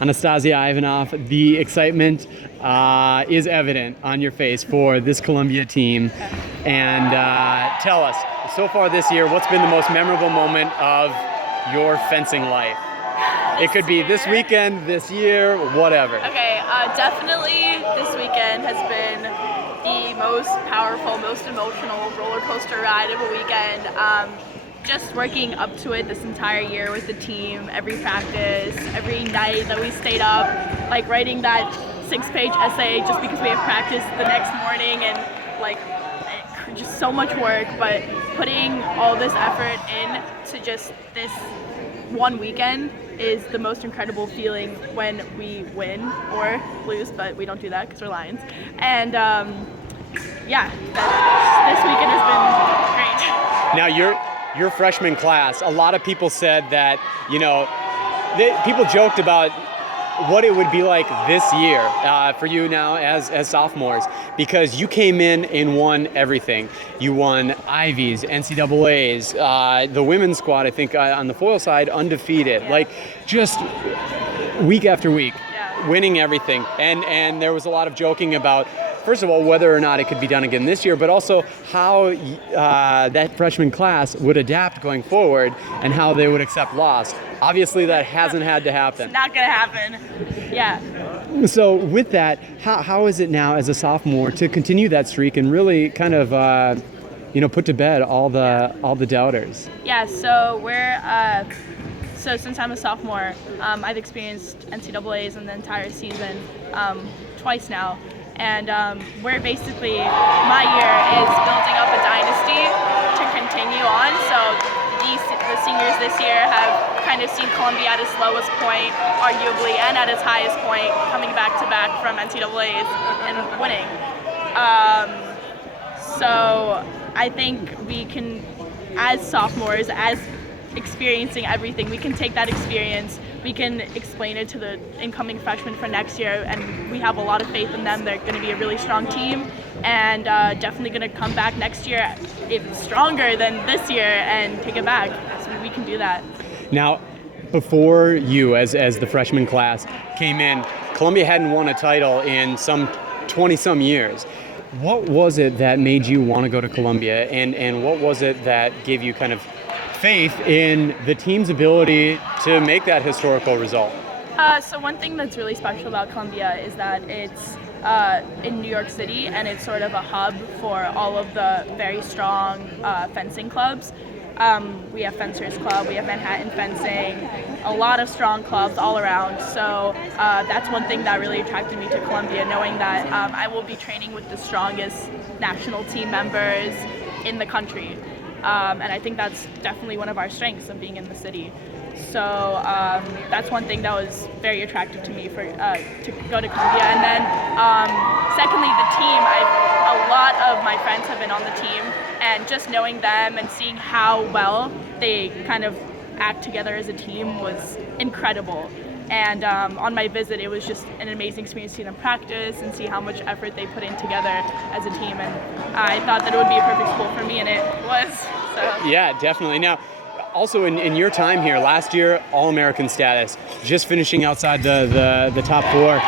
Anastasia Ivanov, the excitement is evident on your face for this Columbia team. And tell us, so far this year, what's been the most memorable moment of your fencing life? It could be this weekend, this year, whatever. Okay, definitely this weekend has been the most powerful, most emotional roller coaster ride of a weekend. Just working up to it this entire year with the team, every practice, every night that we stayed up, like writing that 6-page essay just because we have practice the next morning, and like just so much work, but putting all this effort in to just this one weekend is the most incredible feeling when we win or lose, but we don't do that because we're Lions. And yeah, this weekend has been great. Now your freshman class, a lot of people said that, people joked about what it would be like this year for you now as sophomores, because you came in and won everything. You won Ivies, NCAAs, the women's squad, I think on the foil side, undefeated. Yeah. Like just week after week, yeah. winning everything. And there was a lot of joking about, first of all, whether or not it could be done again this year, but also how that freshman class would adapt going forward and how they would accept loss. Obviously, that hasn't had to happen. It's not going to happen. Yeah. So with that, how is it now as a sophomore to continue that streak and really kind of, put to bed all the doubters? Yeah, so so since I'm a sophomore, I've experienced NCAAs in the entire season twice now. And we're basically, my year is building up a dynasty to continue on. So the seniors this year have kind of seen Columbia at its lowest point, arguably, and at its highest point, coming back to back from NCAAs and winning. So I think we can, as sophomores, as experiencing everything, we can take that experience, we can explain it to the incoming freshmen for next year, and we have a lot of faith in them. They're going to be a really strong team, and definitely going to come back next year even stronger than this year and take it back. So we can do that. Now, before you, as the freshman class came in, Columbia hadn't won a title in some 20-some years. What was it that made you want to go to Columbia, and what was it that gave you kind of faith in the team's ability to make that historical result? So one thing that's really special about Columbia is that it's in New York City, and it's sort of a hub for all of the very strong fencing clubs. We have Fencers Club, we have Manhattan Fencing, a lot of strong clubs all around. So that's one thing that really attracted me to Columbia, knowing that I will be training with the strongest national team members in the country. And I think that's definitely one of our strengths of being in the city. So that's one thing that was very attractive to me to go to Columbia. And then secondly, the team. A lot of my friends have been on the team, and just knowing them and seeing how well they kind of act together as a team was incredible. And on my visit, it was just an amazing experience to see them practice and see how much effort they put in together as a team. And I thought that it would be a perfect school for me, and it was. So. Yeah, definitely. Now, also in your time here, last year, All-American status, just finishing outside the top four.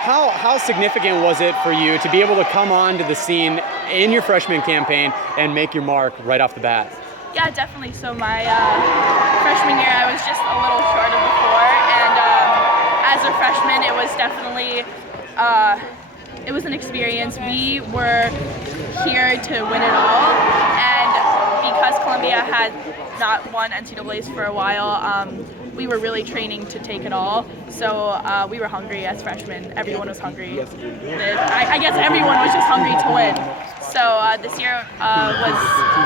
How significant was it for you to be able to come onto the scene in your freshman campaign and make your mark right off the bat? Yeah, definitely. So my freshman year, I was just a little short of the four, and as a freshman, it was definitely it was an experience. We were here to win it all, and because Columbia had not won NCAAs for a while, we were really training to take it all. So we were hungry as freshmen. Everyone was hungry. I guess everyone was just hungry to win. So this year was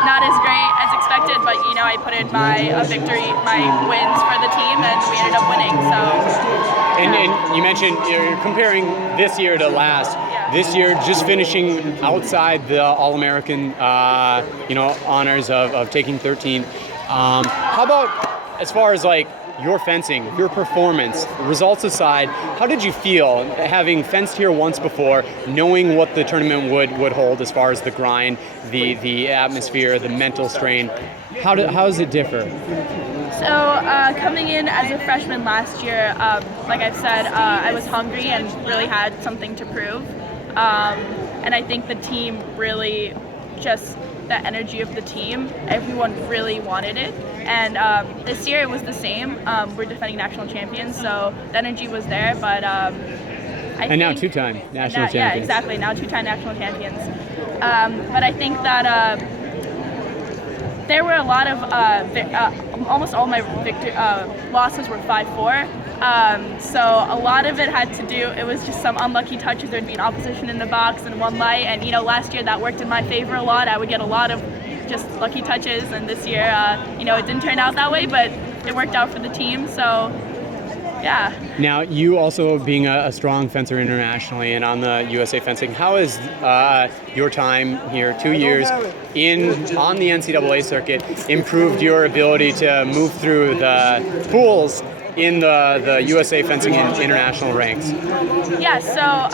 not as great as expected, but I put in my wins for the team, and we ended up winning. So. And you mentioned you're comparing this year to last. Yeah. This year, just finishing outside the All-American, honors of taking 13th. How about as far as like your fencing, your performance, results aside, how did you feel having fenced here once before, knowing what the tournament would hold as far as the grind, the atmosphere, the mental strain? How does it differ? So coming in as a freshman last year, like I've said, I was hungry and really had something to prove. And I think the team really, just the energy of the team, everyone really wanted it. And this year it was the same. We're defending national champions, so the energy was there. But now two-time national champions. Yeah, exactly. Now two-time national champions. But I think that there were a lot of almost all my losses were 5-4. So a lot of it had to do, it was just some unlucky touches. There'd be an opposition in the box and one light, and last year that worked in my favor a lot. I would get a lot of just lucky touches, and this year it didn't turn out that way, but it worked out for the team. So yeah. Now, you also being a strong fencer internationally and on the USA fencing, how has your time here, 2 years on the NCAA circuit, improved your ability to move through the pools in the USA fencing and international ranks? Yeah, so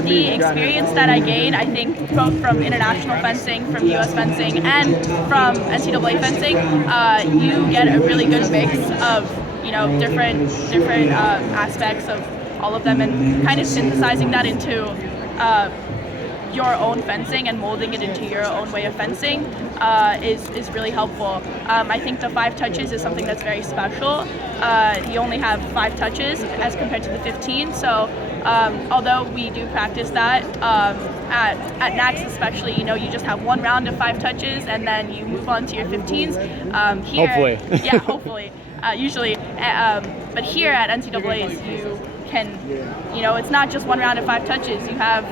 the experience that I gained, I think both from international fencing, from US fencing, and from NCAA fencing, you get a really good mix of different aspects of all of them, and kind of synthesizing that into your own fencing and molding it into your own way of fencing is really helpful. I think the 5 touches is something that's very special. You only have 5 touches as compared to the 15, so although we do practice that at NACS especially, you just have 1 round of 5 touches and then you move on to your 15s. Here, hopefully. Yeah, hopefully. Usually, but here at NCAA's you can, it's not just 1 round of 5 touches. You have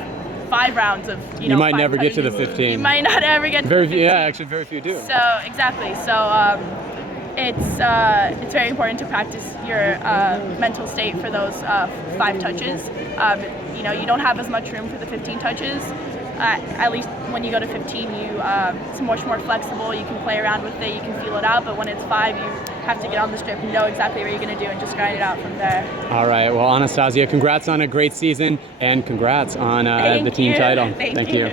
5 rounds of, you might never touches. get to the 15. You might not ever get to the 15. Yeah, actually very few do. So exactly. So it's very important to practice your mental state for those 5 touches. You don't have as much room for the 15 touches. At least when you go to 15, it's much more flexible. You can play around with it, you can feel it out. But when it's 5, you have to get on the strip and know exactly what you're going to do and just grind it out from there. All right. Well, Anastasia, congrats on a great season and congrats on the team title. Thank you.